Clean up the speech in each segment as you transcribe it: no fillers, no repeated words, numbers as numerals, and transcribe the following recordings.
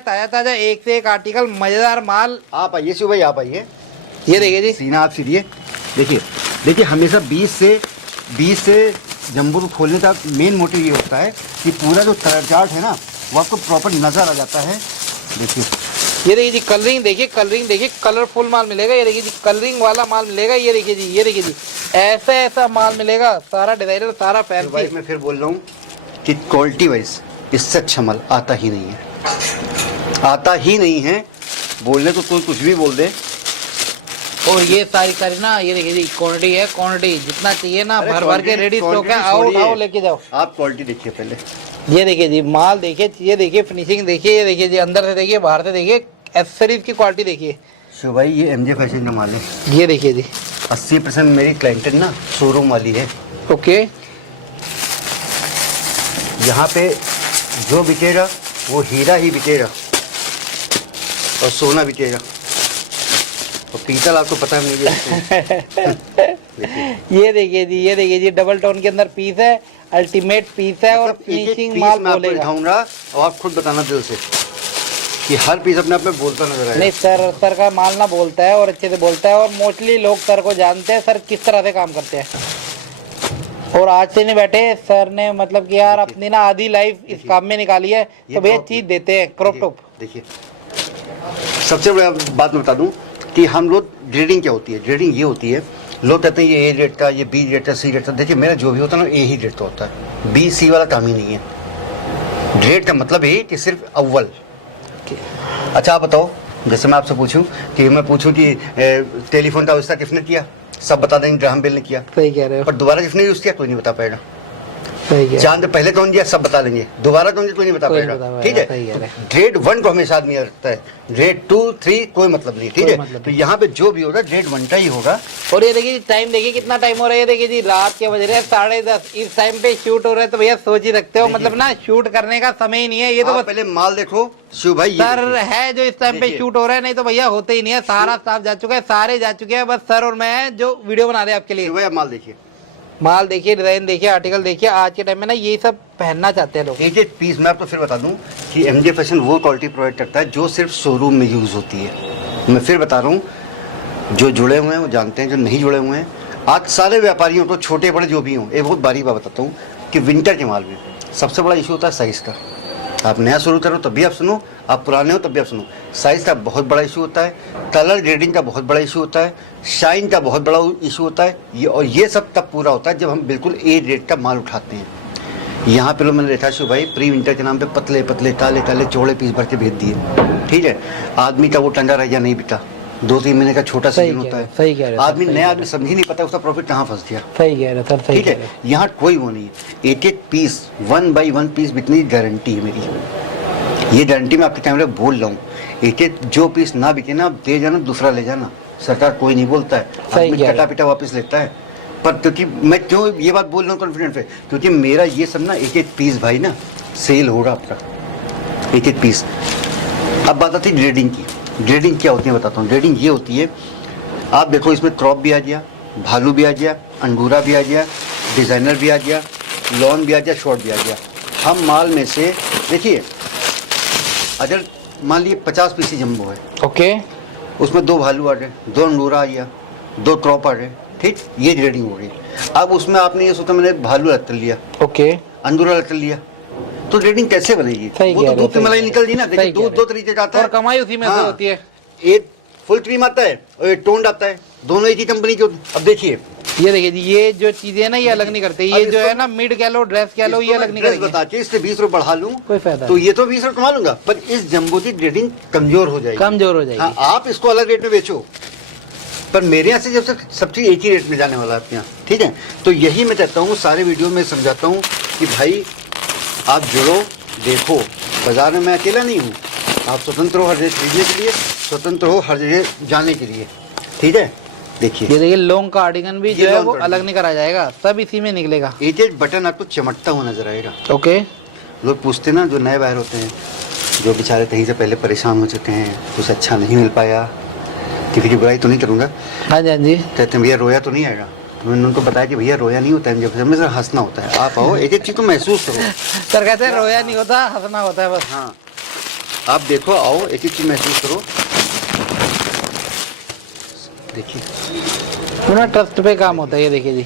ताजा ताजा एक से एक आर्टिकल, मजेदार माल। आप आइए शिव भाई, आप आइए। ये देखिए जी, सीना आप सीधिए। देखिए हमेशा 20 से जंबू को खोलने का मेन मोटिव ये होता है कि पूरा जो चार्ट है ना वो आपको प्रॉपर नजर आ जाता है। देखिए ये देखिए जी, कलरिंग देखिए, कलरिंग देखिए, कलरफुल माल मिलेगा। ये देखिए जी, कलरिंग वाला माल मिलेगा। ये देखिए जी, ये देखिए जी, ऐसा ऐसा माल मिलेगा, सारा डिजाइनर, सारा भाई फैंसी। मैं फिर बोल रहा हूँ कि क्वालिटी वाइज इससे अच्छा माल आता ही नहीं है, आता ही नहीं है। बोलने तो कोई कुछ भी बोल दे। और ये सारी ना, ये देखिए जी, क्वांटिटी है, क्वांटिटी जितना चाहिए ना, अरे भर भर के रेडी स्टॉक है। आओ छोड़िए। आओ लेके जाओ। आप क्वालिटी देखिए पहले। ये देखिए जी, माल देखिए, ये देखिए फिनिशिंग देखिए, ये देखिए जी, अंदर से देखिए, बाहर से देखिए, एक्सेसरीज की क्वालिटी देखिए। शिव भाई ये एमजे फैशन का माल है। ये देखिए जी, 80% मेरी क्लाइंटेल ना शोरूम वाली है। ओके। यहाँ पे जो बिकेगा वो हीरा ही बिकेगा और सोना बिकेगा, और पीतल आपको पता है मुझे। ये देखिए जी, ये देखिए जी, डबल टोन के अंदर पीस है, अल्टीमेट पीस है। और फिनिशिंग माल बोलेगा। दिखाऊंगा और आप खुद बताना दिल से कि हर पीस अपने आप में बोलता नजर आएगा। नहीं सर का माल ना बोलता है, और अच्छे से बोलता है। और मोस्टली लोग सर को जानते हैं, सर किस तरह से काम करते हैं। और आज से नहीं बैठे सर ने, मतलब कि यार अपनी ना आधी लाइफ इस काम में निकाली है, तो भैया चीज देते हैं क्रॉप टॉप। देखिए सबसे बड़ा बात मैं बता दूं कि हम लोग ग्रेडिंग क्या होती है, ग्रेडिंग ये होती है, लोग कहते हैं ये ए रेट का, ये बी रेट का, सी रेट का। देखिए मेरा जो भी होता है ना ए ही रेट का होता है, बी सी वाला काम ही नहीं है। ग्रेड का मतलब है कि सिर्फ अव्वल। अच्छा आप बताओ, जैसे मैं आपसे पूछूं कि मैं पूछूं कि टेलीफोन का आविष्कार किसने किया, सब बता देंगे ग्राहम बेल ने किया। सही कह रहे हो। पर दोबारा किसने यूज किया कोई नहीं बता पाएगा। सही कह रहे हो। चांद पहले कौन दिया सब बता लेंगे, दोबारा कौन दिया कोई नहीं बता कोई पाएगा। नहीं बता ठीक पाएगा, सही कह है, रहे हैं। ग्रेड 1 को हमेशा आदमी रखता है, ग्रेड 2 3 कोई मतलब नहीं। ठीक कोई है, मतलब तो यहाँ पे जो भी होगा ग्रेड 1 का ही होगा। और ये देखिए टाइम देखिए कितना टाइम हो रहा है। ये देखिए जी, रात के बज रहे हैं 10:30। इस टाइम पे शूट हो रहा है, तो भैया सोच ही रखते हो, मतलब ना शूट करने का समय ही नहीं है। ये तो आप बस पहले माल देखो शिव भाई, ये सर देखिए। है जो इस टाइम पे देखिए। शूट हो रहा है, नहीं तो भैया होते ही नहीं है। सारा स्टाफ जा चुका है, सारे जा चुके हैं, बस सर और मैं जो वीडियो बना रहे हैं आपके लिए। शिव भाई आप माल देखिए, माल देखिए, डिजाइन देखिए, आर्टिकल देखिए। आज के टाइम में ना ये सब पहनना चाहते हैं लोग। एक एक पीस मैं आपको फिर बता दूं कि एमजे फैशन वो क्वालिटी प्रोवाइड करता है जो सिर्फ शोरूम में यूज होती है। मैं फिर बता रहा हूँ, जो जुड़े हुए हैं वो जानते हैं, जो नहीं जुड़े हुए हैं, आज सारे व्यापारियों को, छोटे बड़े जो भी हों, एक बहुत बारीक बात बताता हूँ कि विंटर के माल में सबसे बड़ा इशू होता है साइज़ का। आप नया शुरू करो तब भी आप सुनो, आप पुराने हो तब भी आप सुनो। साइज़ का बहुत बड़ा इशू होता है, कलर ग्रेडिंग का बहुत बड़ा इशू होता है, शाइन का बहुत बड़ा इशू होता है। ये सब तब पूरा होता है जब हम बिल्कुल ए रेट का माल उठाते हैं। यहाँ पे लोग मैंने देखा शिव भाई प्री विंटर के नाम पे पतले पतले काले काले चौड़े पीस भर के भेज दिए। ठीक है, आदमी का वो टंडा रह गया नहीं बिका, 2-3 महीने का छोटा सीजन होता है। सही कह रहे हो। आदमी नया आदमी समझ ही नहीं पता उसका प्रॉफिट कहाँ फंस गया। सही कह रहे हो सर, सही ठीक कह है, रहे हो। यहाँ कोई वो नहीं है, एक एक पीस 1 by 1 पीस बिकने की गारंटी है मेरी। ये गारंटी मैं आपके कैमरे बोल रहा हूँ। एक एक जो पीस ना बिके ना, आप दे जाना, दूसरा ले जाना। सरकार कोई नहीं बोलता है, आदमी कटा पिटा वापस लेता है। पर क्योंकि मैं क्यों ये बात बोल रहा हूँ कॉन्फिडेंस है, क्योंकि मेरा ये सब ना एक एक पीस भाई ना सेल होगा आपका, एक एक पीस। अब बात आती है ग्रेडिंग की। ग्रेडिंग क्या होती है बताता हूँ। ग्रेडिंग ये होती है, आप देखो इसमें क्रॉप भी आ गया, भालू भी आ गया, अंगूरा भी आ गया, डिज़ाइनर भी आ गया, लॉन भी आ गया, शॉर्ट भी आ गया। हम माल में से देखिए, अगर मान लीजिए 50 पीसी जम्बो है, ओके, उसमें 2 भालू आ गए, 2 अंगूरा आ गया, 2 क्रॉप आ गए। ठीक, ये ग्रेडिंग हो गई। अब उसमें आपने ये सोचा मैंने भालू रख लिया, ओके, अंगूरा रख लिया, तो ग्रेडिंग कैसे बनेगी? सही वो तो कह रहे हो, दूध की सही मलाई कह निकल जी ना। देखिए सही कह दूध रहे 2 तरीके का आता है, और कमाई उसी में से हाँ। होती है। एक फुल क्रीम आता है और एक टोन्ड आता है, दोनों एक ही कंपनी के होते हैं। अब देखिए ये देखिए जी, ये जो चीजें ना ये अलग नहीं करते। ये जो है ना मिड कह लो, ड्रेस कह लो, ये अलग नहीं ड्रेस करेंगे। बता के इससे 20 रुपए बढ़ा लूं कोई फायदा तो ये तो 20 रुपए कमा लूंगा, पर इस जम्बो की ग्रेडिंग कमजोर हो जाएगी, कमजोर हो जाएगी। हाँ, आप इसको अलग रेट में बेचो, पर मेरे यहाँ से जब तक सब चीज एक ही रेट में जाने वाला है आपके यहाँ। ठीक है, तो यही मैं कहता हूँ, सारे वीडियो में समझाता हूँ कि भाई आप जुड़ो, देखो, बाजार में मैं अकेला नहीं हूँ। आप स्वतंत्र हो हर जगह खरीदने के लिए, स्वतंत्र हो हर जगह जाने के लिए। ठीक है, देखिए ये देखिए लॉन्ग कार्डिगन भी जो ये है लॉन्ग वो कार्डिगन। अलग नहीं करा जाएगा, सब इसी में निकलेगा। एक एक बटन आपको चमकता हुआ नजर आएगा। ओके, लोग पूछते ना, जो नए बाहर होते हैं, जो बेचारे कहीं से पहले परेशान हो चुके हैं, कुछ अच्छा नहीं मिल पाया, किसी की बुराई तो नहीं करूँगा, हाँ जी, हाँ जी। कहते हैं भैया रोया तो नहीं आएगा। मैंने उनको बताया कि भैया रोया नहीं होता है, जब हमें हंसना होता है। आप आओ, एक एक चीज़ को महसूस करो। सर कहते हैं रोया नहीं होता, हंसना होता है बस। हाँ, आप देखो, आओ एक एक चीज महसूस करो। देखिए पूरा ट्रस्ट पे काम होता है ये, देखिए जी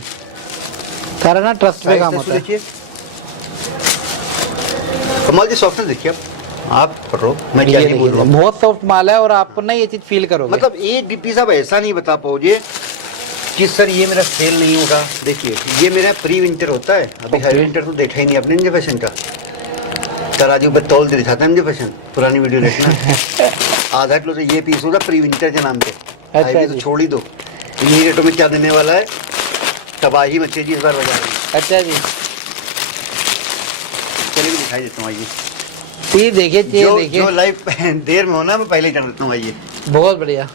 सारा ना ट्रस्ट पे काम होता है। देखिए कमाल की सॉफ्टनेस देखिए आप करो, मैं क्या ये ही बोल रहा देखिए हूँ। बहुत सॉफ्ट माल है और आपको ना ये चीज फील करोगे। मतलब एक भी पीस आप ऐसा नहीं बता पाओगे कि सर ये मेरा सेल नहीं होगा। देखिए ये मेरा प्री विंटर होता है, अभी Okay. हाई विंटर तो देखा ही नहीं आपने एमजे फैशन का। तराजू पे तौल के दिखाता है एमजे फैशन, पुरानी वीडियो देखना। आधा किलो से ये पीस होगा प्री विंटर के नाम पे। अच्छा हाई तो जी। छोड़ ही दो, यही रेटों में क्या देने वाला है, तबाही मची जी इस बार बाजार में। अच्छा जी, चलिए भी दिखाई देता हूँ, आइए। चीज देखिए, चीज जो देखिए लाइव देर में होना मैं पहले ही कर देता हूँ, आइए। बहुत बढ़िया।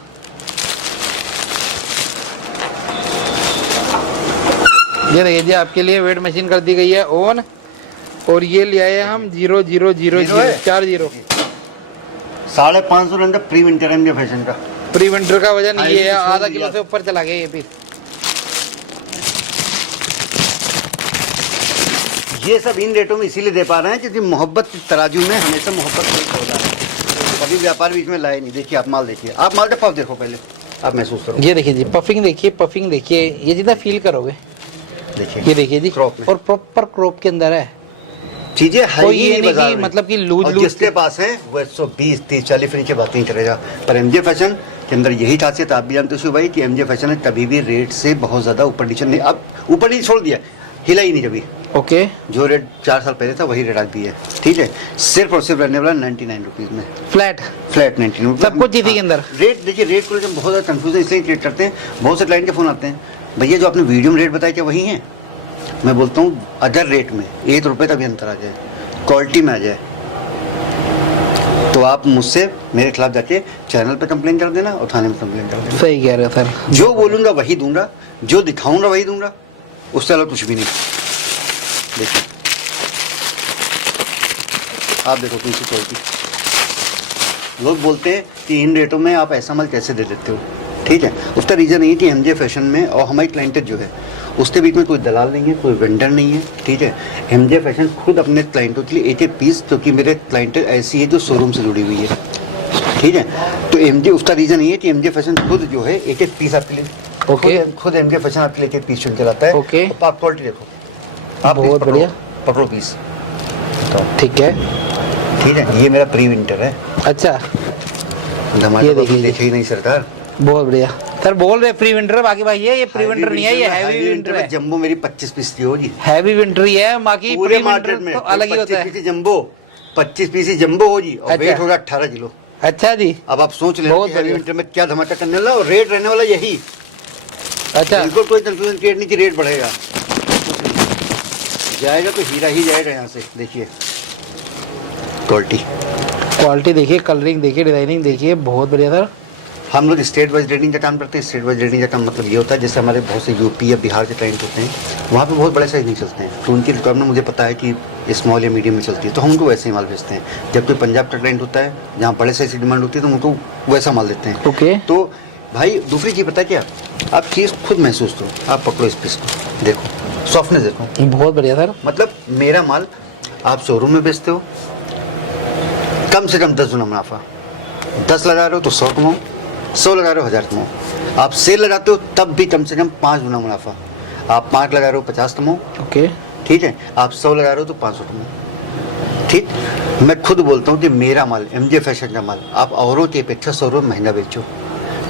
ये देखिए जी आपके लिए वेट मशीन कर दी गई है ऑन, और ये ले आए हम 00040। 550 रन का प्री विंटर एमजे फैशन का। प्री विंटर का वजन हाई ये है, भी छोड़ आधा दिया। किलो से ऊपर चला गया ये पीस। ये सब इन रेटों में इसीलिए दे पा रहे हैं क्योंकि मोहब्बत तराजू में हमेशा मोहब्बत नहीं होता है, कभी व्यापार बीच में लाए नहीं। देखिए आप माल देखिए, आप माल का देखो पहले, आप महसूस करो। ये देखिए जी पफिंग देखिए, पफिंग देखिए, ये जितना फील करोगे। देखिए ये देखिए जी क्रॉप में और प्रॉपर क्रॉप के अंदर है, चीजें है कोई ही ये नहीं नहीं बाजार कि में। मतलब कि लूज और लूज जिसके पास है वो 120 30 40 नीचे बात नहीं करेगा। पर एमजे फैशन के अंदर यही खासियत आप भी जानते हो भाई कि एमजे फैशन है कभी भी रेट से बहुत ज्यादा ऊपर नीचे नहीं, अब ऊपर नहीं छोड़ दिया, हिला ही नहीं कभी। ओके। जो रेट 4 साल पहले था वही रेट आज भी है, ठीक है। सिर्फ और सिर्फ रहने वाला 99 रुपीज में, फ्लैट फ्लैट 99। सब कुछ इसी के अंदर। रेट देखिए, रेट को लेकर बहुत ज्यादा कंफ्यूजन इसलिए क्रिएट करते हैं, बहुत से क्लाइंट के फोन आते हैं, भैया जो आपने वीडियो में रेट बताया क्या वही है? मैं बोलता हूँ अदर रेट में 1 रुपये का भी अंतर आ जाए, क्वालिटी में आ जाए, तो आप मुझसे मेरे खिलाफ जाके चैनल पे कंप्लेन कर देना और थाने में कंप्लेन कर देना। सही कह रहे हो सर। जो बोलूंगा वही दूंगा, जो दिखाऊंगा वही दूंगा, उससे अलग कुछ भी नहीं। देखिए आप देखो पीछे क्वालिटी। लोग बोलते हैं कि इन रेटों में आप ऐसा माल कैसे दे देते हो, ठीक है। उसका रीज़न ये कि एमजे फैशन में और हमारी क्लाइंटेज जो है उसके बीच में कोई दलाल नहीं है, कोई वेंडर नहीं है, ठीक है। एमजे फैशन खुद अपने क्लाइंटों के लिए एक एक पीस, क्योंकि मेरे क्लाइंटेज ऐसी है जो शोरूम से जुड़ी हुई है, ठीक है। तो एमजे, उसका रीज़न ये है कि एमजे फैशन खुद जो है एक एक पीस आपके लिए, ओके। खुद एमजे फैशन आपके लिए एक एक पीस चुन के लाता है। ओके। तो आप क्वालिटी देखो, आप बहुत पीस बढ़िया। पकड़ो पीस, तो ठीक है। ठीक है। ये मेरा प्री विंटर है, अच्छा धमाका ये तो देखिए अभी देखे ही नहीं सरकार। बहुत बढ़िया सर। बोल रहे प्री विंटर, बाकी भाई ये प्री विंटर नहीं है, ये हैवी विंटर है। जंबो मेरी 25 पीस थी हो जी, हैवी विंटर ही है, बाकी पूरे प्री मार्केट विंटर में तो अलग ही होता 25 है। पीस जंबो, 25 पीस जंबो हो जी, और अच्छा। वेट होगा 18 किलो। अच्छा जी। अब आप सोच लेना बहुत कि हैवी बढ़िया। विंटर में क्या धमाका करने वाला, और रेट रहने वाला यही। अच्छा बिल्कुल कोई कंफ्यूजन क्रिएट नहीं कि रेट बढ़ेगा, जाएगा तो हीरा ही जाएगा यहाँ से। देखिए क्वालिटी, क्वालिटी देखिए, कलरिंग देखिए, डिजाइनिंग देखिए, बहुत बढ़िया सर। हम लोग स्टेट वाइज रेटिंग का काम करते हैं। स्टेट वाइज रेटिंग का काम मतलब ये होता है, जैसे हमारे बहुत से यूपी या बिहार के क्लाइंट होते हैं, वहाँ पे बहुत बड़े साइज नहीं चलते हैं, तो उनकी रिक्वायरमेंट मुझे पता है कि स्मॉल या मीडियम में चलती है, तो हम उनको वैसे ही माल भेजते हैं। जब कोई पंजाब का क्लाइंट होता है जहाँ बड़े साइज की डिमांड होती है, तो हम उनको वैसा माल देते हैं। ओके। तो भाई दूसरी चीज़ पता है क्या, आप चीज़ खुद महसूस करो, आप पकड़ो इस पीस को, देखो सॉफ्टनेस देखो। बहुत बढ़िया सर। मतलब मेरा माल आप शोरूम में बेचते हो कम से कम 10 गुना मुनाफा, 10 लगा रहे हो तो 100 कमाओ, 100 लगा रहे हो 1000 कमाओ। आप सेल लगाते हो तब भी कम से कम 5 गुना मुनाफा, आप 5 लगा रहे हो 50 कमाओ, ओके। ठीक है। आप 100 लगा रहे हो तो 500 कमाओ, ठीक। मैं खुद बोलता हूँ कि मेरा माल एमजे फैशन का माल आप औरों की अपेक्षा 100 रुपये महंगा बेचो,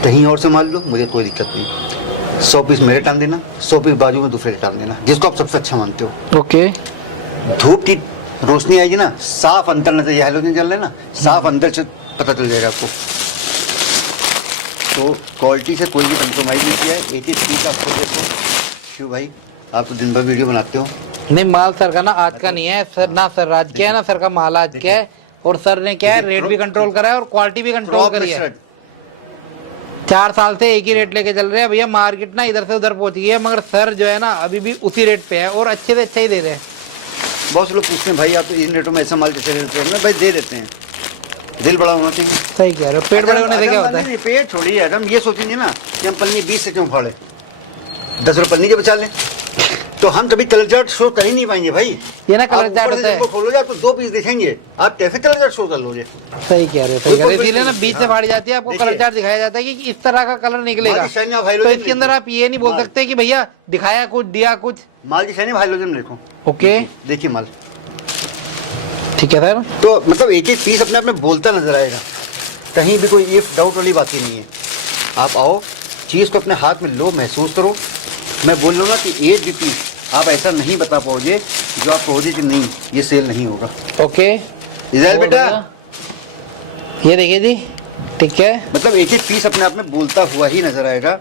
कहीं और से माल लो, मुझे कोई दिक्कत नहीं। 100 पीस मेरे टान देना, 100 पीस बाजू में दूसरे टान देना, जिसको आप सबसे अच्छा मानते हो। ओके। धूप की रोशनी आएगी ना, साफ अंतर नजर, ये हेलोजन चल रहा है ना, साफ अंदर से पता चल जाएगा आपको। तो क्वालिटी से कोई भी कंप्रोमाइज नहीं किया है। एक एक चीज आपको देखो शिव भाई, आप तो दिन भर वीडियो बनाते हो। नहीं माल सर का ना आज का नहीं है सर, ना सर आज क्या है ना, सर का माल आज क्या है, और सर ने क्या है रेट भी कंट्रोल करा है और क्वालिटी भी कंट्रोल क्रॉप करी है। मिश्रण, 4 साल से एक ही रेट लेके चल रहे हैं भैया, मार्केट ना इधर से उधर पहुंच गई है, मगर सर जो है ना अभी भी उसी रेट पे है और अच्छे से अच्छा ही दे रहे हैं। बहुत से लोग पूछते हैं भाई आप तो इन रेटों में ऐसा माल कैसे देते हैं? भाई दे देते हैं, दिल बड़ा होना चाहिए। सही कह रहे हो, पेट बड़े होने से क्या होता है? नहीं, पेट छोड़िए, हम ये सोचेंगे ना कि हम पन्नी 20 से क्यों फाड़े, 10 रुपये पन्नी के बचा लें, तो हम कभी कलर चार्ट शो कर ही नहीं पाएंगे भाई। ये ना आप कलर ऊपर चार्ट से होता है। इसको खोलोगे आप तो 2 पीस दिखेंगे, आप कैसे कलर चार्ट शो कर लोगे? सही कह रहे हो, सही कह रहे हो। इसीलिए ना बीच से हाँ। फाड़ी जाती है, आपको देखिए। कलर चार्ट दिखाया जाता है कि इस तरह का कलर निकलेगा। माल की शाइनिंग आप तो हाइलोजन इसके अंदर देखिए। आप ये नहीं बोल माल। सकते कि भैया दिखाया कुछ दिया कुछ। माल की शाइनिंग हाइलोजन देखो। ओके, देखिए माल। ठीक है सर। तो मतलब एक एक पीस अपने आप में बोलता नजर आएगा, कहीं भी कोई इफ डाउट वाली बात ही नहीं है। आप आओ, चीज़ को अपने हाथ में लो, महसूस करो। मैं बोल रहा हूँ ना कि एक भी पीस आप ऐसा नहीं बता पाओगे जो आप कहोगे कि नहीं ये सेल नहीं होगा। ओके इज़राइल बेटा, ये देखिए जी, ठीक है। मतलब एक एक पीस अपने आप में बोलता हुआ ही नजर आएगा।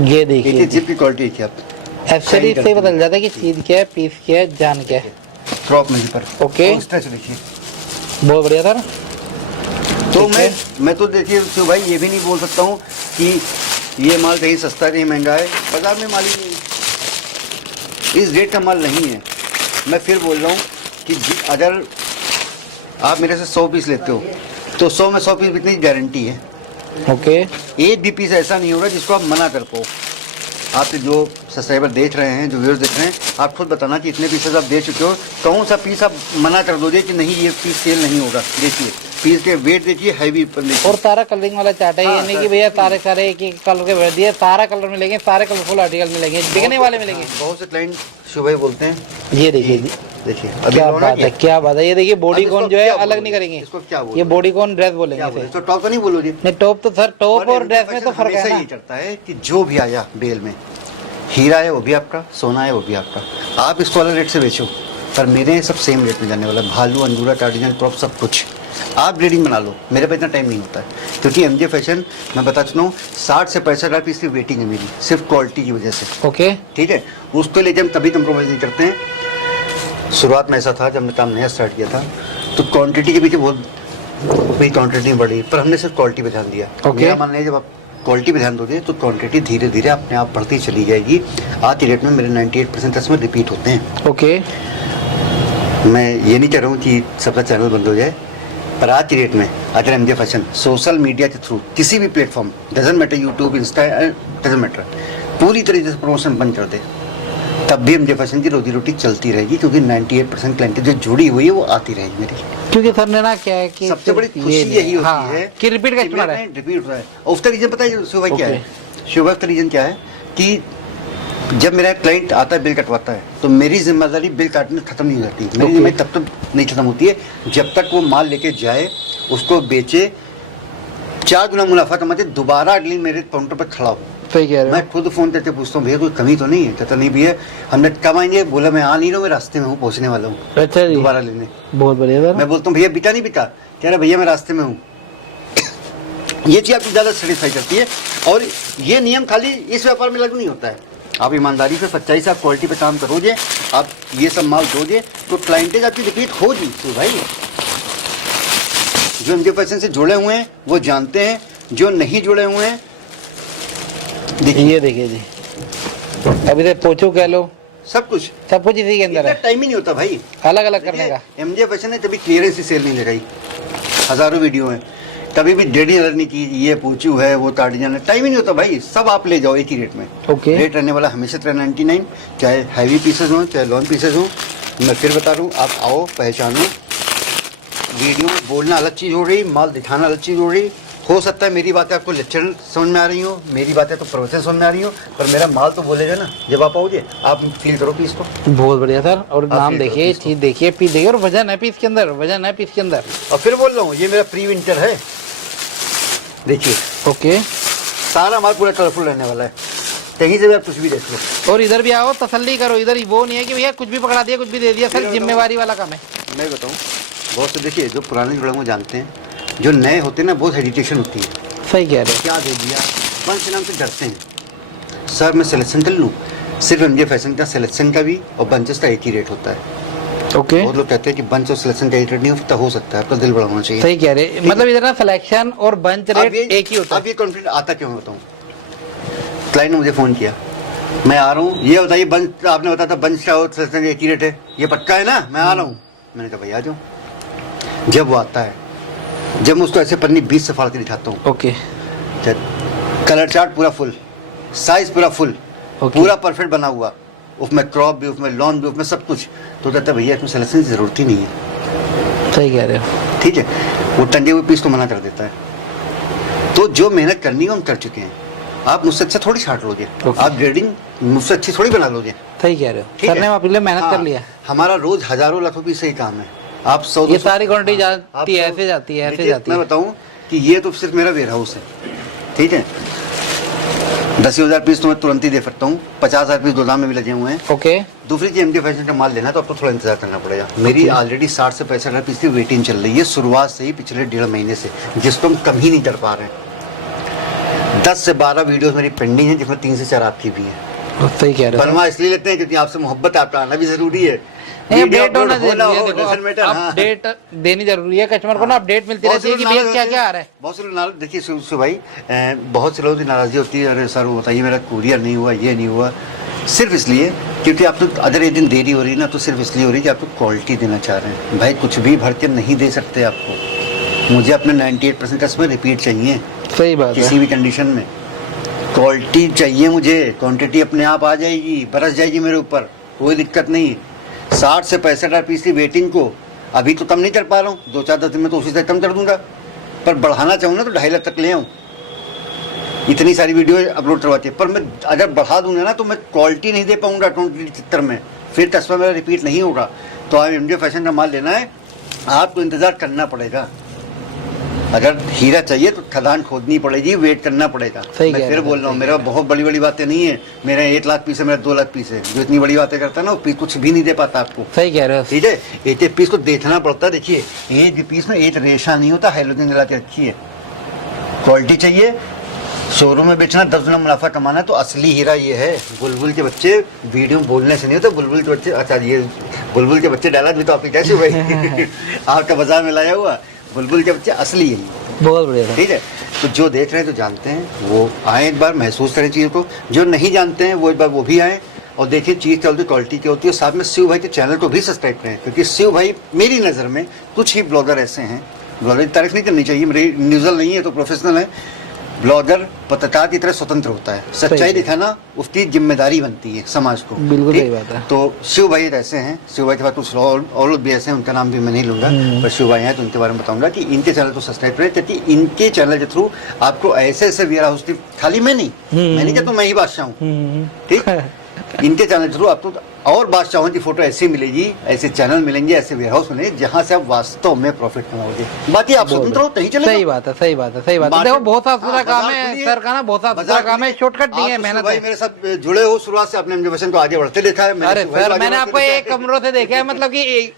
ये एक देखिए एक जिप की क्वालिटी देखिए आप, एक्सेसरीज से ही बदल जाता है कि चीज क्या है, पीस क्या है, जान क्या है। क्रॉप में पर ओके। स्ट्रेच देखिए। बहुत बढ़िया सर। तो ठीक है। मैं तो देखिए तो भाई ये भी नहीं बोल सकता हूँ कि ये माल कहीं सस्ता है कहीं महंगा है, बाजार में माल ही नहीं है, इस रेट का माल नहीं है। मैं फिर बोल रहा हूँ कि अगर आप मेरे से 100 पीस लेते हो तो 100 में 100 पीस बिकने की गारंटी है। ओके, एक भी पीस ऐसा नहीं होगा जिसको आप मना कर पाओ। आपके जो सब्सक्राइबर देख रहे हैं, जो व्यूअर्स देख रहे हैं, आप खुद बताना कि इतने पीसेस आप दे चुके हो, कौन सा पीस आप मना कर दोगे कि नहीं ये पीस सेल नहीं होगा। देखिए पीस के वेट देखिए, हैवी और सारा कलरिंग वाला चार्ट है। ये हाँ, नहीं सर। कि भैया सारे एक एक कलर के भर दिए, सारा कलर मिलेंगे, सारे कलरफुल आर्टिकल मिलेंगे, बिकने वाले मिलेंगे। बहुत से क्लाइंट शुभ बोलते हैं। ये देखिए जी, देखिए क्या बात है, क्या बात है। ये देखिए बॉडी इसको कौन जो है क्या अलग बोलोगे? नहीं करेंगे, इसको क्या बोलोगे? ये बॉडी कौन ड्रेस बोलेंगे क्या इसे। बोले तो टॉप तो नहीं बोलोगे। नहीं टॉप तो सर, टॉप और ड्रेस में तो फर्क है हमेशा ना। ये करता है कि जो भी आया बेल में, हीरा है वो भी आपका, सोना है वो भी आपका, आप इसको अलग रेट से बेचो, पर मेरे सब सेम रेट में जाने वाला है। भालू, अंजूरा, कार्डिनल, क्रॉप सब कुछ आप ग्रेडिंग बना लो, मेरे पे इतना टाइम नहीं होता है। क्योंकि एमजे फैशन मैं बता चुका हूँ 60 से 65 पीस की वेटिंग है मेरी, सिर्फ क्वालिटी की वजह से। ओके, ठीक है, उसको लेके हम तभी कंप्रोमाइज नहीं करते हैं। शुरुआत में ऐसा था जब मैं काम नया स्टार्ट किया था तो क्वांटिटी के पीछे बहुत भाई क्वांटिटी नहीं बढ़ी, पर हमने सिर्फ क्वालिटी पे ध्यान दिया। Okay. मेरा मानना है जब आप क्वालिटी पे ध्यान दोगे तो क्वांटिटी धीरे धीरे अपने आप बढ़ती चली जाएगी। आज की डेट में मेरे 98% कस्टमर रिपीट होते हैं। ओके, मैं ये नहीं कह रहा हूँ कि सबका चैनल बंद हो जाए, पर आज की डेट में अगर एमजे फैशन सोशल मीडिया के थ्रू किसी भी platform, doesn't matter YouTube, Insta, doesn't matter, पूरी तरीके से प्रमोशन बंद कर दे, तब भी एमजे फैशन की रोजी रोटी चलती रहेगी। क्योंकि 98% क्लाइंट जो जुड़ी हुई है वो आती रहेगी मेरी। क्योंकि सर ने ना क्या है कि सबसे बड़ी खुशी ये यही होती हाँ, है कि रिपीट कि कस्टमर मेरा है। client रिपीट होता है। और उसका रीजन पता है शिव भाई क्या है? शिव भाई का रीजन क्या है कि जब मेरा क्लाइंट आता है बिल कटवाता है तो मेरी जिम्मेदारी बिल काटने खत्म नहीं हो जाती। मेरी जिम्मेदारी तब तक नहीं खत्म होती है जब तक वो माल लेके जाए, उसको बेचे, 4 गुना मुनाफा कमाते, दोबारा अगली मेरे काउंटर पर खड़ा हो। सही कह रहे मैं खुद फोन करके पूछता हूँ भैया कोई कमी तो नहीं है? कहता नहीं भैया, हमने कब आएंगे? बोला मैं आ नहीं रहा हूँ, मैं रास्ते में हूँ, पहुँचने वाला हूँ हो। अच्छा जी, दोबारा लेने। बहुत बढ़िया सर। मैं बोलता हूँ भैया बिका नहीं बिका? कह रहा भैया मैं रास्ते में हूँ। ये चीज़ आपको ज़्यादा सेटिस्फाई करती है। और ये नियम खाली इस व्यापार में लागू नहीं होता है। आप ईमानदारी से, सच्चाई से, आप क्वालिटी पे काम करोगे, आप ये सब माल दोगे तो क्लाइंटेज आपकी रिपीट होगी। तो भाई जो एमजे फैशन से जुड़े हुए हैं वो जानते हैं, जो नहीं जुड़े हुए हैं देखिए ये देखिए जी, अभी तक पोचो कह लो, सब कुछ इसी के अंदर है। टाइम ही नहीं होता भाई अलग अलग करने का। एमजे फैशन ने कभी क्लियरेंस की सेल नहीं लगाई। हजारों वीडियो हैं, कभी भी डेढ़ी नजर नहीं की ये पूछू है वो ताड़ियान है, टाइम ही नहीं होता भाई। सब आप ले जाओ एक ही रेट में। ओके। रेट रहने वाला हमेशा 399, चाहे हैवी पीसेस हों चाहे लॉन्ग पीसेस हों। मैं फिर बता रहा हूँ, आप आओ, पहचानो। वीडियो में बोलना अलग चीज़ हो रही, माल दिखाना अलग चीज़ हो रही। हो सकता है मेरी बातें आपको लेक्चर समझ में आ रही हो, मेरी बातें तो प्रोसेस समझ में आ रही हो, पर मेरा माल तो बोलेगा ना जब आप आओगे। आप फील करो पीस को। बहुत बढ़िया सर। और नाम फील देखिए, करो पीस चीज देखिए, पीस देखिए, और वजन है पीस के अंदर, वजन है पीस के अंदर। और फिर बोल रहा हूँ ये मेरा प्री विंटर है। देखिए ओके, सारा माल पूरा कलरफुल रहने वाला है, कहीं से भी आप कुछ भी देख लो। और इधर भी आओ, तसल्ली करो। इधर वो नहीं है कि भैया कुछ भी पकड़ा दिया, कुछ भी दे दिया। सर जिम्मेवारी वाला काम है। मैं बताऊँ, बहुत से देखिए जो पुराने जुड़े हुए जानते हैं, जो नए होते हैं ना बहुत हेजिटेशन होती है। सही कह रहे क्या दे दिया, बंच नाम से डरते हैं। सर मैं सिलेक्शन कर लूँ? सिर्फ एमजे फैशन का सिलेक्शन का भी और बंचेस का एक ही रेट होता है। हो। ओके, बहुत लोग कहते हैं कि बंच और सिलेक्शन का एक रेट नहीं होता। हो सकता है, आपका दिल बड़ा होना चाहिए। सही कह रहे। मतलब इधर ना सिलेक्शन और बंच रेट एक ही होता अब ये कॉन्फ्लिक्ट आता क्यों बताऊँ? क्लाइंट ने मुझे फ़ोन किया, मैं आ रहा हूँ, ये बताइए बंच आपने बताया था बंच का और सिलेक्शन का एक ही रेट है, ये पक्का है ना? मैं आ रहा हूँ। मैंने कहा भाई आ जाओ। जब वो आता है, जब मैं उसको ऐसे पन्नी 20 से फाड़ के दिखाता हूँ, ओके, कलर चार्ट पूरा फुल, साइज पूरा फुल, Okay. पूरा परफेक्ट बना हुआ, उसमें क्रॉप भी, उसमें लॉन भी, उसमें सब कुछ। तो कहता है भैया इसमें सिलेक्शन की जरूरत ही नहीं है। सही कह रहे हो। ठीक है, वो टंगे हुए पीस को मना कर देता है। तो जो मेहनत करनी है हम कर चुके हैं, आप मुझसे अच्छा थोड़ी छाट लोगे। Okay. आप ग्रेडिंग मुझसे अच्छी थोड़ी बना लोगे। सही कह रहे हो। ठीक सर है? ने अपने लिए मेहनत हाँ, कर लिया। हमारा रोज हजारों लाखों पीस से ही काम है। आप 100 ये 200 सारी क्वांटिटी हाँ, जाती है, आप ऐसे जाती है, ऐसे देखिए, जाती है। मैं बताऊं कि ये तो सिर्फ मेरा वेयर हाउस है। ठीक है, 10,000 पीस तो मैं तुरंत ही दे सकता हूँ, 50,000 पीस गोदाम में भी लगे हुए हैं। ओके। दूसरी चीज एमडी फैशन का माल लेना तो आपको थोड़ा इंतजार करना पड़ेगा। मेरी ऑलरेडी 60 से 65,000 पीस की वेटिंग चल रही है शुरुआत से ही, पिछले 1.5 महीने से, जिसको हम कम ही नहीं कर पा रहे हैं। 10 से 12 वीडियोस मेरी पेंडिंग है, जिसमें 3 से 4 आपकी भी है। सही कह रहे हो। बनवा इसलिए लेते हैं क्योंकि आपसे मोहब्बत, आपका आना भी जरूरी है। नहीं, वीडियो अपडेट होना अपलोड जरूरी है। हो, देखो, doesn't matter, हाँ। अपडेट देनी जरूरी है कस्टमर को ना, अपडेट मिलती बहुत रहती है से कि लोग भैया नाराज क्या होते क्या हैं। आ रहा है। बहुत से लोग देखिए शिव भाई, बहुत से लोगों की नाराजगी होती है, अरे सर वो बताइए मेरा कुरियर नहीं हुआ, ये नहीं हुआ। सिर्फ इसलिए क्योंकि आप तो अगर एक दिन देरी हो रही है ना, तो सिर्फ इसलिए हो रही है कि आप तो क्वालिटी देना चाह रहे हैं। भाई कुछ भी भर के नहीं दे सकते आपको। मुझे अपने 98% कस्टमर रिपीट चाहिए सही बात किसी है। भी कंडीशन में। क्वालिटी चाहिए मुझे, क्वांटिटी अपने आप आ जाएगी, बरस जाएगी मेरे ऊपर, कोई दिक्कत नहीं। 60 से 65,000 पीस की वेटिंग को अभी तो कम नहीं कर पा रहा हूँ, 2-4 दिन में तो उसी से कम कर दूंगा, पर बढ़ाना चाहूँ ना तो 2.5 लाख तक ले आऊँ। इतनी सारी वीडियो अपलोड करवाती है, पर मैं अगर बढ़ा दूंगा ना तो मैं क्वालिटी नहीं दे पाऊंगा क्वांटिटी के चक्कर में, फिर कस्टमर मेरा रिपीट नहीं होगा। तो आप एमडी फैशन का माल लेना है, आपको इंतजार करना पड़ेगा। अगर हीरा चाहिए तो खदान खोदनी पड़ेगी, वेट करना पड़ेगा। सही मैं कह फिर रहे हो, बोल रहा हूँ, सही मेरा बहुत बड़ी बड़ी बातें नहीं है। मेरा 1 लाख पीस है, मेरा 2 लाख पीस है। जो इतनी बड़ी बातें करता है ना, वो पीस कुछ भी नहीं दे पाता आपको। सही कह रहे हो। ठीक है, एक एक पीस को देखना पड़ता है। देखिए एक भी पीस में एक रेशा नहीं होता, हेलोजन जला के रखी है। क्वालिटी चाहिए, शोरूम में बेचना, 10 गुना मुनाफा कमाना, तो असली हीरा ये है। बुलबुल के बच्चे वीडियो बोलने से नहीं होते, बुलबुल के बच्चे। अच्छा, ये बुलबुल के बच्चे डायलॉग भी तो आपकी कैसे भाई आपका बाजार में लाया हुआ। बुलबुल के बच्चे असली है, बहुत बढ़िया था। ठीक है। तो जो देख रहे हैं, जो जानते हैं, वो आए एक बार, महसूस करें चीज़ को। जो नहीं जानते हैं वो एक बार वो भी आए और देखिए चीज़ क्या होती है, क्वालिटी क्या होती है। साथ में शिव भाई के चैनल को भी सब्सक्राइब करें, क्योंकि शिव भाई मेरी नज़र में कुछ ही ब्लॉगर ऐसे हैं, ब्लॉगर की तारीफ नहीं करनी चाहिए, मेरी न्यूज़ल नहीं है तो प्रोफेशनल है। ब्लॉगर पत्रकार की तरह स्वतंत्र होता है, सच्चाई दिखाना उसकी जिम्मेदारी बनती है समाज को। बिल्कुल ठीक? सही बात है। तो शिव भाई ऐसे हैं, शिव भाई के बाद कुछ और लोग भी ऐसे हैं, उनका नाम भी मैं नहीं लूंगा, पर शिव भाई हैं तो उनके बारे में बताऊंगा कि इनके चैनल को सब्सक्राइब करें, ताकि इनके चैनल के थ्रू आपको ऐसे ऐसे वेयर हाउस की, खाली मैं नहीं कहता मैं ही बादशाह हूँ, ठीक। इनके चैनल के थ्रू आपको और बादशाहों की फोटो ऐसी मिलेगी, ऐसे चैनल मिलेंगे, ऐसे वेयर हाउस मिलेंगे जहाँ से आप वास्तव में प्रॉफिट कमाओगे। बाकी आप स्वतंत्र हो, कहीं चले सही बात है, सही बात है, सही बात है। देखो बहुत साफ सुथरा काम है बाजार सर का ना, बहुत साफ सुथरा काम है, शॉर्टकट नहीं है, मेहनत भाई है। मेरे साथ जुड़े हो, शुरुआत से आपने एमडी फैशन को आगे बढ़ते देखा है। अरे सर, मैंने आपको एक कमरों से देखा है, मतलब कि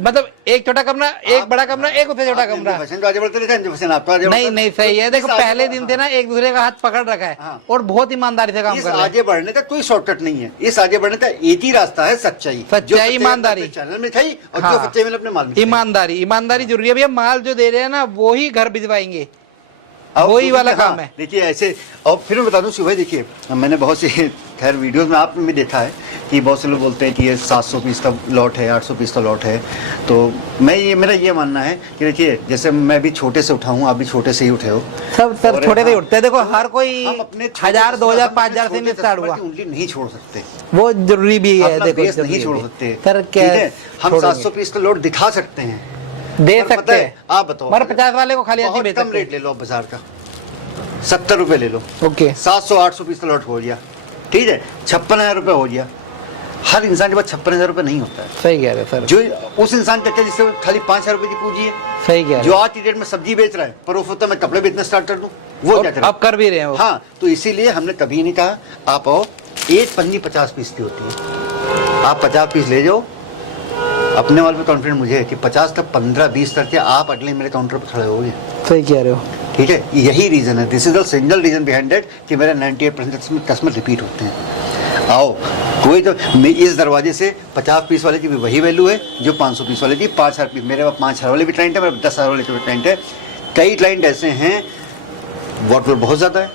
मतलब एक छोटा कमरा, एक बड़ा कमरा, एक उससे छोटा कमरा। फैशन को आगे बढ़ते देखा, एमडी फैशन आपको आगे नहीं नहीं, सही है। देखो पहले दिन से ना एक दूसरे का हाथ पकड़ रखा है हाँ। और बहुत ईमानदारी से काम इस कर रहे हैं। आगे बढ़ने का कोई शॉर्टकट नहीं है। इस आगे बढ़ने का एक ही रास्ता है, सच्चाई, सच्चाई, ईमानदारी। चैनल में थी और हाँ। जो सच्चाई में अपने माल में ईमानदारी, ईमानदारी जरूरी है भैया। माल जो दे रहे हैं ना, वो ही घर भिजवाएंगे, अब वही वाला हाँ, काम है। देखिए ऐसे। और फिर मैं बता दूं शिव भाई, देखिए मैंने बहुत से खैर वीडियोस में आपने भी देखा है कि बहुत से लोग बोलते हैं कि ये 700 पीस का लॉट है, 800 पीस का लॉट है। तो मेरा ये मानना है कि देखिए, जैसे मैं भी छोटे से उठा हूँ, आप भी छोटे से ही उठे हो। सब सर और छोटे से हाँ, उठते हैं। देखो हर कोई हम अपने 1000, 2000, 5000 से नहीं स्टार्ट हुआ, उंगली नहीं छोड़ सकते, वो जरूरी भी है। अपना देखो बेस जरूरी नहीं छोड़ भी। सकते सर ठीक क्या है? हम छोड़ेंगे? 700 पीस का लॉट दिखा सकते हैं, दे पर पता सकते है, हैं। आप बताओ, मगर 50 वाले को खाली ऐसे बहुत बेच कम सकते रेट ले लो बाजार का, 70 रुपए ले लो, ओके 700-800 पीस का लॉट हो गया, ठीक है, 56,000 रुपए हो गया। हर इंसान के पास 56,000 रुपए नहीं होता है। सही कह रहे हो सर, जो उस इंसान तक जिससे खाली 5,000 रुपए की पूंजी है, सही कह रहे जो हो। आज की डेट में सब्जी बेच रहा है, पर वो सोचता है मैं कपड़े बेचना स्टार्ट कर दूं, वो क्या करे? अब कर भी रहे हैं वो। हाँ, तो इसीलिए हमने कभी नहीं कहा आप आओ, एक पन्नी 50 पीस की होती है, आप 50 पीस ले जाओ। अपने वाले पे कॉन्फिडेंस मुझे है कि 50 तक 15-20 करके आप अगले मेरे काउंटर पर खड़े होगे। सही कह रहे हो। ठीक है, यही रीजन है, this is the single reason behind that कि मेरे 98% कस्टमर रिपीट होते हैं। आओ, कोई तो मैं इस दरवाजे से 50 पीस वाले की भी वही वैल्यू है जो 500 पीस वाले की। 5,000 पीस मेरे पास 5,000 वाले भी क्लाइंट है, मेरे 10,000 वाले भी क्लाइंट है। कई क्लाइंट ऐसे हैं, वर्कलोड बहुत ज़्यादा है,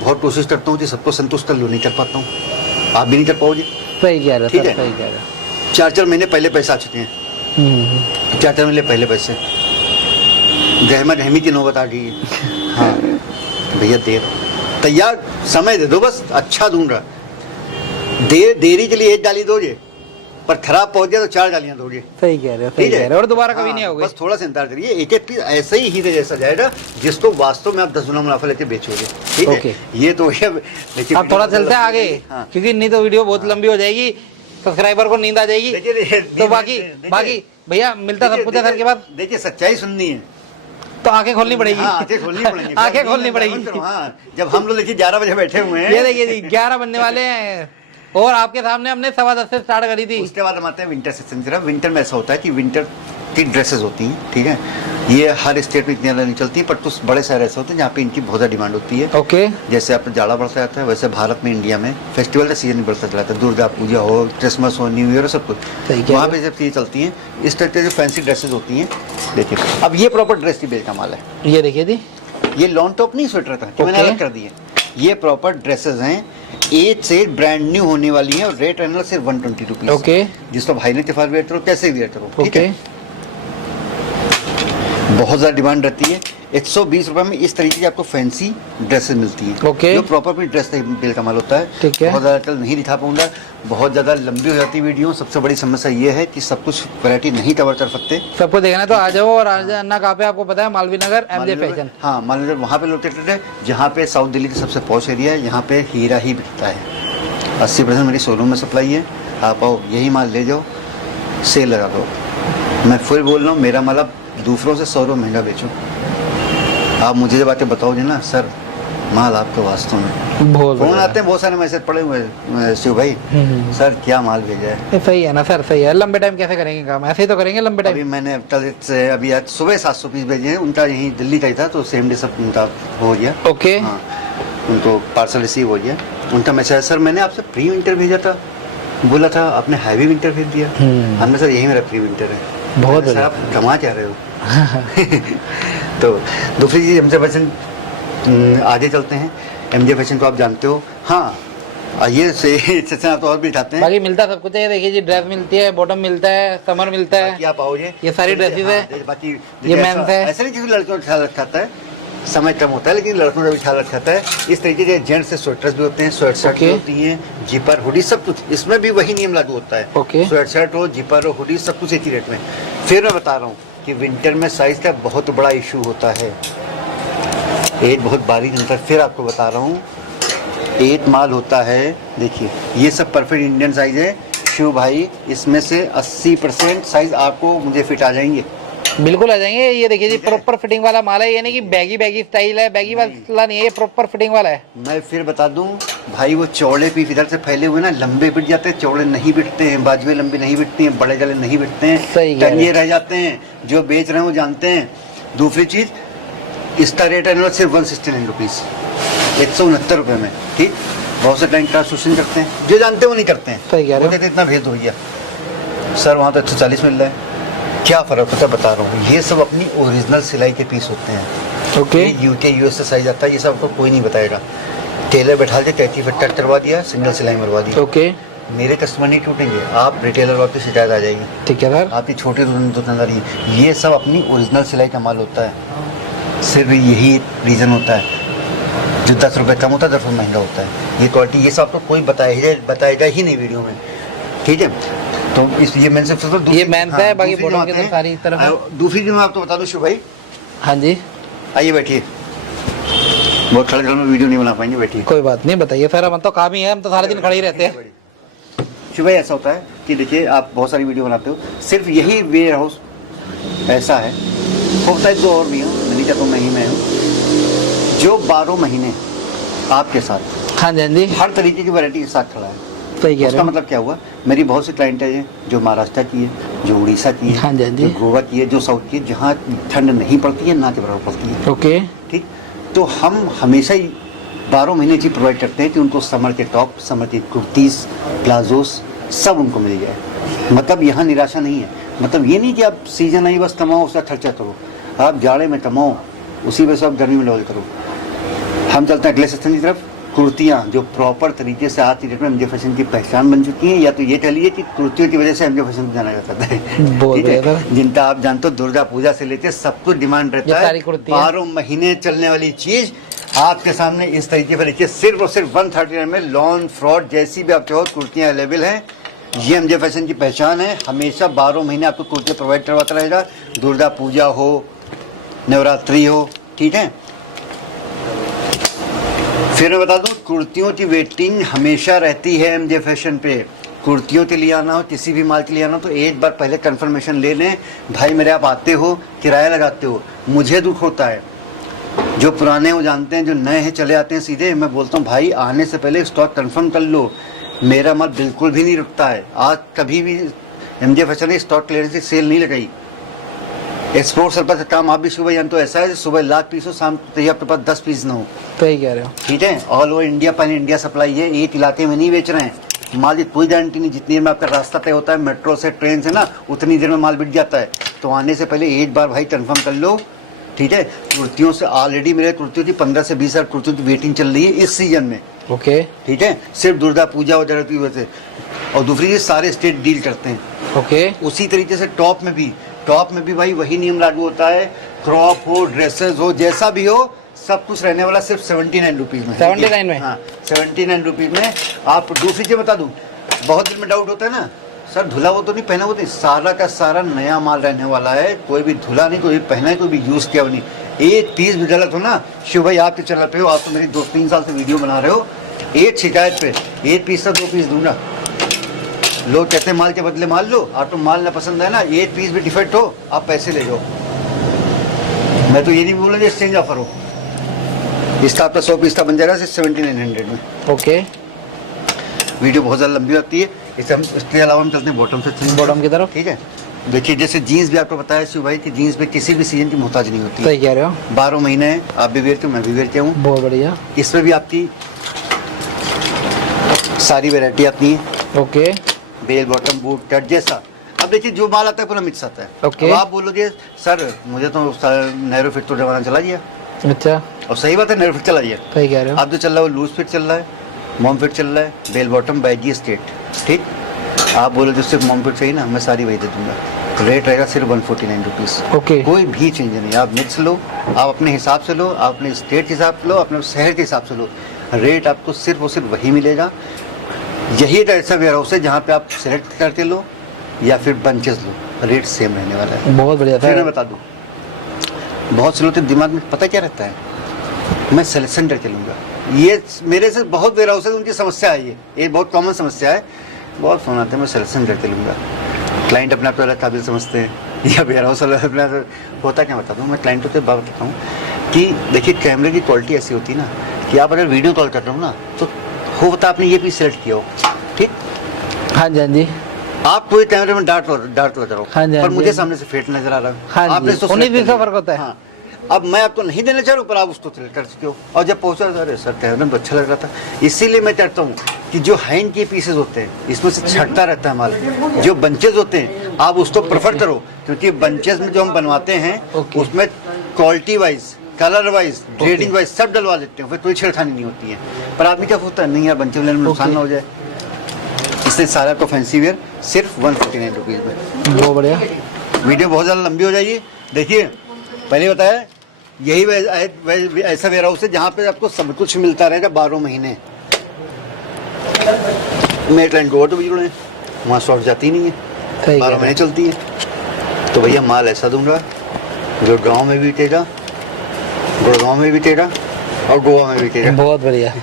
बहुत कोशिश करता हूँ कि सबको संतुष्ट कर लूँ, नहीं कर पाता हूँ, आप भी नहीं कर पाओगे। सही कह रहे हो ठीक सर, है। सही कह रहे हो। 4-4 महीने पहले पैसे आ चुके हैं, 4-4 महीने पहले पैसे, गहमा गहमी की नौबत आ गई है। हाँ, भैया दे तैयार समय दे दो, बस अच्छा ढूंढ रहा। देरी के लिए एक डाली दोगे, पर खराब पहुंच गया तो 4 डालियां दोगे। सही कह रहे हो, सही ठीक है? कह रहे हो, और दोबारा कभी हाँ, नहीं आओगे। बस थोड़ा सा इंतजार करिए, एक एक पीस ऐसे ही हीरे जैसा जाएगा जिसको वास्तव में आप 10 गुना मुनाफा लेके बेचोगे। ठीक ओके। है, ये तो देखिए अब थोड़ा चलते हैं आगे, हाँ। क्योंकि नहीं तो वीडियो बहुत लंबी हो जाएगी, सब्सक्राइबर को नींद आ जाएगी। देखिए, तो बाकी भैया मिलता सब कुछ है सर के बाद, देखिए सच्चाई सुननी है तो आंखें खोलनी पड़ेगी। हाँ, आंखें खोलनी पड़ेगी। आंखें खोलनी पड़ेगी। हाँ, जब हम लोग देखिए 11 बजे बैठे हुए हैं, ये देखिए जी 11 बनने वाले हैं, और आपके सामने हमने 10:15 से स्टार्ट करी थी। उसके बाद हम आते हैं विंटर सेक्शन की तरफ। विंटर में ऐसा होता है कि विंटर की ड्रेसेस होती हैं, ठीक है, ये हर स्टेट में इतनी ज़्यादा नहीं चलती, पर कुछ बड़े शहर ऐसे होते हैं जहाँ पे इनकी बहुत ज़्यादा डिमांड होती है। ओके। जैसे आप जाड़ा बढ़ता जाता है, वैसे भारत में, इंडिया में फेस्टिवल का सीजन बढ़ता चला जाता है। दुर्गा पूजा हो, क्रिसमस हो, न्यू ईयर, सब कुछ सही कह वहाँ रहे पे जब चीज़ें चलती हैं, इस तरह के जो फैंसी ड्रेसेस होती हैं। देखिए अब ये प्रॉपर ड्रेस की बेच का माल है। ये देखिए जी, ये लॉन टॉप नहीं स्वेटर था कि मैंने ओके। अलग कर दिए, ये प्रॉपर ड्रेसेस हैं, 8 से ब्रांड न्यू होने वाली हैं, और रेट रहने वाला सिर्फ 120 रुपीज। ओके। जिसको भाई ने त्योहार वेयर करो, कैसे वेयर करो, ठीक ओके। है। बहुत ज़्यादा डिमांड रहती है। 120 रुपये में इस तरीके की आपको फैंसी ड्रेसेस मिलती है। ओके। जो प्रॉपर अपनी ड्रेस बेल का माल होता है। ठीक है। बहुत ज़्यादा कल नहीं दिखा पाऊंगा, बहुत ज़्यादा लंबी हो जाती वीडियो। सबसे बड़ी समस्या ये है कि सब कुछ वैरायटी नहीं कवर कर सकते। सबको देखना है तो आ जाओ, और आज अन्ना कहाँ पे आपको पता है, मालवीय नगर MJ फैशन। हाँ, मान लो वहाँ पे लोकेटेड है, जहाँ पे साउथ दिल्ली का सबसे पॉश एरिया है, यहाँ पे हीरा ही बिकता है। 80% मेरी शोरूम में सप्लाई है। आप आओ, यही माल ले जाओ, सेल लगा दो। मैं फिर बोल रहा हूँ, मेरा माल आप दूसरों से 100 रुपये महंगा बेचो। आप मुझे ये बातें बताओगे ना सर, माल आपके वास्तव में बहुत फोन बढ़िया। आते हैं, बहुत सारे मैसेज पड़े हुए हैं, शिव भाई सर क्या माल भेजा है। ये सही है ना सर, सही है। लंबे टाइम कैसे करेंगे काम, ऐसे ही तो करेंगे लंबे अभी टाइम। मैंने कल से अभी आज सुबह 700 पीस भेजे हैं। उनका यहीं दिल्ली का ही था, तो सेम डे सब उनका हो गया। ओके। हाँ, उनको पार्सल रिसीव हो गया। उनका मैसेज, सर मैंने आपसे प्री विंटर भेजा था, बोला था आपने हैवी विंटर भेज दिया। हमने सर यही मेरा प्री विंटर है। बहुत सर बढ़िया। आप कमा क्या रहे हो। तो दूसरी चीज़ MJ फैशन, आगे चलते हैं। MJ फैशन को आप जानते हो। हाँ, ये से सेक्शन आप तो और भी उठाते हैं। बाकी मिलता सब कुछ है, देखिए जी, ड्रेस मिलती है, बॉटम मिलता है, समर मिलता है। बाकी आप आओगे, ये सारी ड्रेसेस है। हाँ, बाकी ये मेंस है। ऐसा नहीं किसी लड़कियों का ख्याल रखा है, समय कम होता है, लेकिन लड़कों का भी ख्याल रखा है। इस तरीके के जेंट्स से स्वेटर्स भी होते हैं, स्वेट शर्ट भी ओके। होती हैं, जिपर हुडी, सब कुछ इसमें भी वही नियम लागू होता है। ओके। स्वेट शर्ट हो, जिपर हो, हुडी, सब कुछ एक ही रेट में। फिर मैं बता रहा हूँ कि विंटर में साइज का बहुत बड़ा इशू होता है, एक बहुत बारीक अंतर। फिर आपको बता रहा हूँ, 8 माल होता है। देखिए ये सब परफेक्ट इंडियन साइज है शिव भाई, इसमें से 80% साइज आपको मुझे फिट आ जाएंगे। बिल्कुल आ जाएंगे। ये देखिए जी, ठीक है। प्रॉपर फिटिंग वाला माल है, ये नहीं कि बैगी स्टाइल है, बैगी वाला नहीं है, ये प्रॉपर फिटिंग वाला है। मैं फिर बता दूं भाई, वो चौड़े पीस इधर से फैले हुए ना, लंबे बिट जाते हैं, चौड़े नहीं बिटते हैं, बाजुएं लंबी नहीं बिटती हैं, बड़े गले नहीं बिटते हैं, सही कह रहे टंगे हैं। रह जाते हैं। जो बेच रहे हैं वो जानते हैं। दूसरी चीज, इसका रेट है सिर्फ 169 रुपीज़, 169 रुपये में। ठीक, बहुत से टाइम ट्रांसलेशन करते हैं, जो जानते हैं वो नहीं करते हैं। सही कह रहे हो। वो कहते हैं इतना भेज दो भैया, सर वहाँ तो 140 मिल रहा है। क्या फ़र्क होता है बता रहा हूँ। ये सब अपनी ओरिजिनल सिलाई के पीस होते हैं। ओके। UK US से साइज आता है, ये सब आपको कोई नहीं बताएगा। टेलर बैठा के 33 फट कट करवा दिया, सिंगल सिलाई मरवा दी। ओके। मेरे कस्टमर नहीं टूटेंगे, आप रिटेलर वापस शिकायत आ जाएगी। ठीक है सर। आपकी छोटी दुकानदारी, ये सब अपनी ओरिजिनल सिलाई का माल होता है। सिर्फ यही रीज़न होता है, जो 10 रुपये कम होता है 10 रुपये महंगा होता है। ये क्वालिटी, ये सब आपको कोई बताएगा ही नहीं वीडियो में। ठीक है, तो इस ये मैंने सबसे ये मेंस है, बाकी बॉटम के अंदर सारी इस तरफ है। दूसरी चीज़ मैं आपको बता दूँ शिव भाई, हाँ जी, आइए बैठिए। बहुत खड़े खड़े में वीडियो नहीं बना पाएंगे, बैठिए। कोई बात नहीं, बताइए सर, हम तो काम ही है, हम तो सारा दिन खड़े ही रहते हैं। शिव भाई ऐसा होता है कि देखिए, आप बहुत सारी वीडियो बनाते हो, सिर्फ यही वेयर हाउस ऐसा है, होता है 2 और भी हूँ, नहीं चाहता मैं ही मैं हूँ, जो 12 महीने आपके साथ हाँ जी, हाँ जी, हर तरीके की वैरायटी के साथ खड़ा है। सही कह रहे उसका हो। मतलब क्या हुआ, मेरी बहुत सी क्लाइंट हैं जो महाराष्ट्र की है, जो उड़ीसा की है, हाँ जी, हाँ जी। जो गोवा की है, जो साउथ की है, जहाँ ठंड नहीं पड़ती है, ना के बराबर पड़ती है। ओके। ठीक, तो हम हमेशा ही 12 महीने चीज़ प्रोवाइड करते हैं कि उनको समर के टॉप, समर की कुर्तीज़, प्लाजोस सब उनको मिल जाए। मतलब यहाँ निराशा नहीं है। मतलब ये नहीं कि आप सीजन आई बस कमाओ, उसका खर्चा करो। आप जाड़े में कमाओ, उसी वजह से आप गर्मी में लेवल करो। हम चलते हैं अगले सेक्शन की तरफ। कुर्तियाँ जो प्रॉपर तरीके से आज की डेट में MJ फैशन की पहचान बन चुकी हैं, या तो ये कह लीजिए कि कुर्तियों की वजह से MJ फैशन को जाना जाता है। बहुत ठीक है, बढ़िया। जिनका आप जानते हो दुर्गा पूजा से लेकर सब कुछ डिमांड रहता ये है। सारी कुर्तियाँ। 12 महीने चलने वाली चीज़ आपके सामने इस तरीके पर देखिए, सिर्फ और सिर्फ 139 में लॉन फ्रॉड जैसी भी आप चाहो कुर्तियाँ अवेलेबल हैं। ये एमजे फैशन की पहचान है, हमेशा 12 महीने आपको कुर्तियाँ प्रोवाइड करवाता रहेगा, दुर्गा पूजा हो, नवरात्रि हो, ठीक है। फिर मैं बता दूं, कुर्तियों की वेटिंग हमेशा रहती है एमजे फैशन पे। कुर्तियों के लिए आना हो, किसी भी माल के लिए आना हो, तो एक बार पहले कंफर्मेशन ले लें। भाई मेरे आप आते हो, किराया लगाते हो, मुझे दुख होता है। जो पुराने वो जानते हैं, जो नए हैं चले आते हैं सीधे। मैं बोलता हूँ भाई आने से पहले स्टॉक कंफर्म कर लो। मेरा माल बिल्कुल भी नहीं रुकता है। आज कभी भी एमजे फैशन ने स्टॉक क्लियरेंस की सेल नहीं लगाई। एक्सपोर्ट सर्विस का काम आप भी सुबह जानते हो, ऐसा है सुबह लाख पीस हो, शाम तक आपके पास 10 पीस ना हो। सही कह रहे हो। ठीक है, all over India pan India supply है। एक इलाके में नहीं बेच रहे हैं माल की कोई गारंटी नहीं। जितनी देर में आपका रास्ता तय होता है मेट्रो से, ट्रेन से ना, उतनी देर में माल बिक जाता है। तो आने से पहले एक बार भाई कंफर्म कर लो, ठीक है। कुर्तियों से ऑलरेडी मेरे कुर्तियों की 15 से 20 हज़ार कुर्तियों की वेटिंग चल रही है इस सीजन में। ओके, ठीक है, सिर्फ दुर्गा पूजा वगैरह की वजह से। और दूसरी चीज सारे स्टेट डील करते हैं। ओके, उसी तरीके से टॉप में भी भाई वही नियम लागू होता है। क्रॉप हो, ड्रेसेस हो, जैसा भी हो, सब कुछ रहने वाला सिर्फ 79 रुपीज़ में। 79 में? हाँ, 79 रुपीज़ में। आप दूसरी चीज़ बता दूँ, बहुत दिन में डाउट होता है ना, सर धुला वो तो नहीं, पहना वो नहीं। सारा का सारा नया माल रहने वाला है। कोई भी धुला नहीं, कोई भी पहना है, कोई भी यूज़ किया नहीं। एक पीस भी गलत हो ना, शिव भाई आपके चैनल पे हो, आप तो मेरी 2-3 साल से वीडियो बना रहे हो, एक शिकायत पे एक पीस से 2 पीस दूंगा। लोग कहते हैं माल के बदले माल लो, आपको माल ना पसंद है ना, एक पीस भी डिफेक्ट हो, आप पैसे ले जाओ। मैं तो ये नहीं बोला कि एक्सचेंज ऑफर हो। इसका आपका 100 पीस का बन जाएगा सिर्फ 7900 में। ओके, वीडियो बहुत ज़्यादा लंबी होती है, इसके अलावा हम चलते हैं बॉटम से। बॉटम की तरफ। ठीक है, देखिए जैसे जीन्स भी आपको बताया शिव भाई कि जीन्स पे किसी भी सीजन की मोहताज नहीं होती। सही कह रहे हो। 12 महीने हैं, आप भी वेरते हो, मैं भी वेरते हूँ। बहुत बढ़िया। इसमें भी आपकी सारी वैरायटी आती है। Okay, bell bottom, boot, cut जैसा। अब देखिए जो माल आता है पूरा मिक्स आता है। ओके। अब आप बोलोगे सर मुझे तो नैरो फिट तो जमाना चला गया, अच्छा, और सही बात है, नैरो फिट चला गया। सही कह रहे हो। अब जो चल रहा है वो लूज फिट चल रहा है, मॉम फिट चल रहा है, बेल बॉटम बैगी स्टेट। ठीक, आप बोलो जो सिर्फ मॉम फिट चाहिए ना, मैं सारी वही दे दूंगा। रेट रहेगा सिर्फ 149 रुपीज़। ओके, कोई भी चेंज नहीं। आप मिक्स लो, आप अपने हिसाब से लो, आप अपने स्टेट के हिसाब से लो, अपने शहर के हिसाब से लो, रेट आपको सिर्फ और सिर्फ वही मिलेगा। यही एक ऐसा वेयर हाउस है जहाँ पे आप सेलेक्ट करके लो या फिर बंचेस लो, रेट सेम रहने वाला है। बहुत बढ़िया था। फिर मैं बता दूँ, बहुत से लोग के दिमाग में पता क्या रहता है, मैं सिलेक्शन करके लूँगा। ये मेरे से बहुत वेयर हाउस है, उनकी समस्या है, ये बहुत कॉमन समस्या है। बहुत फोन आते हैं मैं सिलेक्शन करके लूँगा। क्लाइंट अपने आप को अलग काबिल समझते हैं या वेयर हाउस अलग अपना होता। क्या बता दूँ मैं क्लाइंटों से बात बताता हूँ कि देखिए कैमरे की क्वालिटी ऐसी होती है ना कि आप अगर वीडियो कॉल कर रहे हो ना, तो होता आपने ये पीस सेलेक्ट किया हो, ठीक, हाँ जी, हाँ जी, आप पूरे कैमरे में डार्ट रहो, हाँ जी, पर हाँ मुझे जी। सामने से फेट नजर आ रहा है। हाँ जी, आपने इसको 19 select कर का लिया। फर्क होता है। हाँ, अब मैं आपको नहीं देना चाह रहा हूँ, पर आप उसको सेलेक्ट कर चुके हो। और जब पहुंचा, अरे सर कैमरे में तो अच्छा लग रहा था। इसीलिए मैं चाहता हूँ कि जो हैंड के पीसेस होते हैं इसमें से छटता रहता है माल। जो बंचेज होते हैं आप उसको प्रेफर करो, क्योंकि बंचेज में जो हम बनवाते हैं उसमें quality wise, colour wise, grading wise सब डलवा देते हैं, फिर कोई छेड़खानी नहीं होती है। पर आदमी क्या होता है, नहीं यार बंचे लेने में नुकसान ना हो जाए, इसलिए सारा आपको फैंसी वेयर सिर्फ 149 रुपीज़ में। बहुत बढ़िया। वीडियो बहुत ज़्यादा लंबी हो जाएगी। देखिए पहले बताया, यही ऐसा वेयर हाउस है जहाँ पे आपको सब कुछ मिलता रहेगा 12 महीने। मेरे क्लाइंट को ऑटो भी जुड़े हैं, वहाँ शॉर्ट जाती नहीं है, 12 महीने चलती है। तो भैया माल ऐसा दूंगा जो गाँव में भी बिकेगा, गुड़गांव में भी बिकेगा और गोवा में भी बिकेगा। बहुत बढ़िया।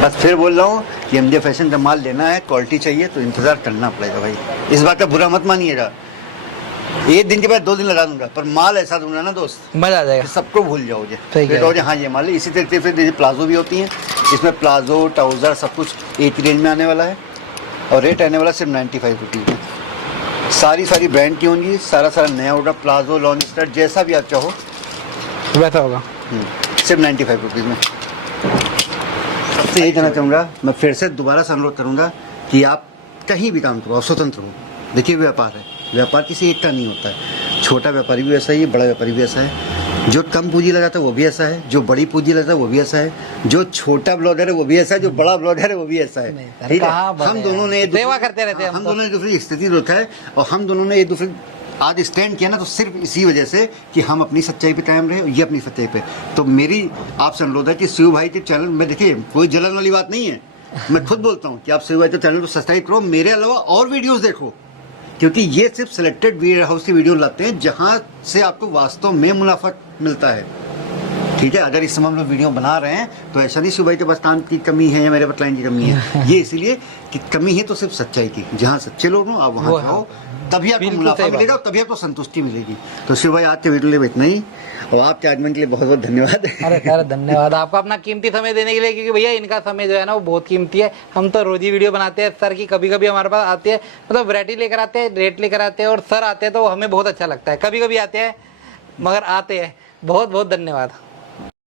बस फिर बोल रहा हूँ कि एमजे फैशन का माल लेना है, क्वालिटी चाहिए तो इंतज़ार करना पड़ेगा भाई। इस बात का बुरा मत मानिएगा, एक दिन के बाद 2 दिन लगा दूंगा, पर माल ऐसा दूंगा ना दोस्त, मजा आ जाएगा, सबको भूल जाओगे। सही कह रहे हैं। हाँ ये माल है। इसी तरीके से प्लाजो भी होती हैं, इसमें प्लाजो, ट्राउज़र सब कुछ एक रेंज में आने वाला है, और रेट आने वाला सिर्फ 95 रुपीज़ में। सारी ब्रांड की होंगी, सारा नया होगा। प्लाजो, लॉन्ग स्कर्ट, जैसा भी आप चाहो वैसा होगा, सिर्फ 95 रुपीज़ में। सबसे यही कहना चाहूँगा, मैं फिर से दोबारा से अनुरोध करूँगा कि आप कहीं भी काम करो, स्वतंत्र हो। देखिए व्यापार है, व्यापार किसी एक का नहीं होता है। छोटा व्यापारी भी ऐसा ही है, बड़ा व्यापारी भी ऐसा है। जो कम पूंजी लगाता है वो भी ऐसा है, जो बड़ी पूंजी लगाता है वो भी ऐसा है, जो छोटा ब्लॉगर है वो भी ऐसा है, जो बड़ा ब्लॉगर है वो भी ऐसा है। ठीक है, हम दोनों ने सेवा करते रहते हैं। हम दोनों ने एक दूसरे की स्थिति देखा है, और हम दोनों ने एक दूसरे आज स्टैंड किया ना तो सिर्फ इसी वजह से कि हम अपनी सच्चाई पे कायम रहे और ये अपनी सच्चाई पे। तो मेरी आपसे अनुरोध है कि शिव भाई के चैनल में, देखिए कोई जलन वाली बात नहीं है, मैं खुद बोलता हूँ कि आप शिव भाई के चैनल को सब्सक्राइब करो, मेरे अलावा और वीडियोस देखो, क्योंकि ये सिर्फ सिलेक्टेड वेयर हाउस की वीडियो लाते हैं जहाँ से आपको वास्तव में मुनाफा मिलता है। ठीक है, अगर इस समय हम लोग वीडियो बना रहे हैं तो ऐसा नहीं शिव भाई के पास काम की कमी है या मेरे पास क्लाइंट की कमी है, ये इसलिए कि कमी है तो सिर्फ सच्चाई की। जहाँ सच्चे लोग हो आप वहाँ जाओ, तभी आपको बिल्कुल मुनाफा सही बात मिलेगा, तभी आपको संतुष्टि मिलेगी। तो शिव भाई आज के वीडियो लिए इतना ही, और आपके आगमन के लिए बहुत बहुत धन्यवाद। अरे सर धन्यवाद आपका अपना कीमती समय देने के लिए, क्योंकि भैया इनका समय जो है ना वो बहुत कीमती है। हम तो रोज ही वीडियो बनाते हैं सर की, कभी कभी हमारे पास आती है, मतलब वैरायटी लेकर आते हैं, रेट लेकर आते हैं, और सर आते हैं तो हमें बहुत अच्छा लगता है। कभी कभी आते हैं मगर आते हैं। बहुत बहुत धन्यवाद।